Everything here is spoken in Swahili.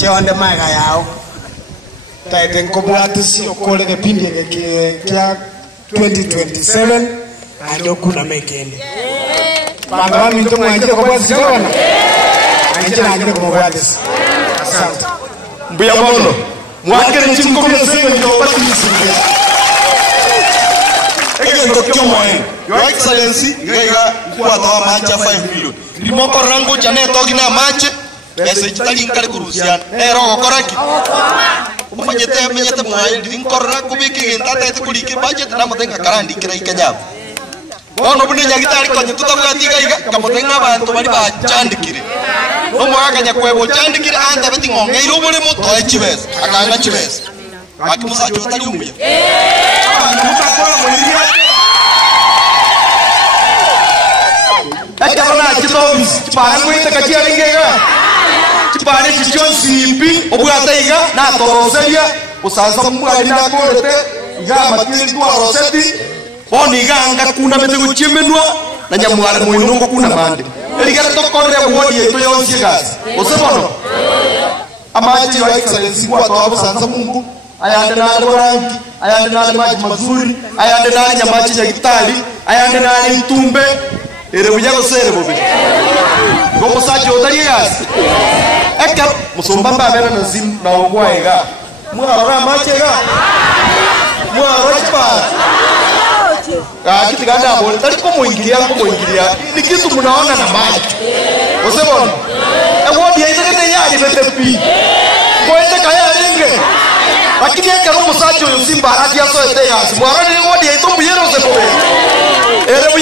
chonde maga yao taiten kobwatisi okole kipindi kia 2027 ando kuna mekende baba minto mwanje kobwatisi chona anje nanje kobwatisi asante mbuya mono mwakere chinko byose ndo batisi ego kyo moyo your excellency ngaiga kwata macha 5 million rimoko rango chane togina mache ese chitali nkare kurusiana ero gokoraki menyete mwaye ndinkorra kubiki ngentata ete kulike budget na mutenga karandi kira ikanyabo ono bune nyagitari konye tutabwatiga iga kamutenga abantu bari bachandikire no mwaganya kwebo chandikire anda beti ngongeiro buri muto ekibesa akanga kibesa akimusa chotali umuye mutakora muyiria akabona kitobis parangwite kachiaringega chipane chichonsimbi obwataiga na toroseria usanza kumwali na korete iga matiri kwa roseti boni ganga kuna metego chimenwa na nyamwale moinongo kuna mande eligara tokore bwodi yeto yonsi gas osebono amaji wa excellence kwa to abusanza mungu ayande na borangi ayande na maji mazuri ayande na nyamachi ya kitali ayande na mtumbe ere bujago sere bobe gomo sajo otari gas eka musomba babera na zim na ogwaiga mwara machega mwara chipa kitiganda bole tari komuingilia ni kitu mnaona na macho usebona wodi yaitete yali betepi koete kaya linge lakini eka no musacho yosimba hadi aso ete yasi mwara ni wodi yaitombu yero usebobe ere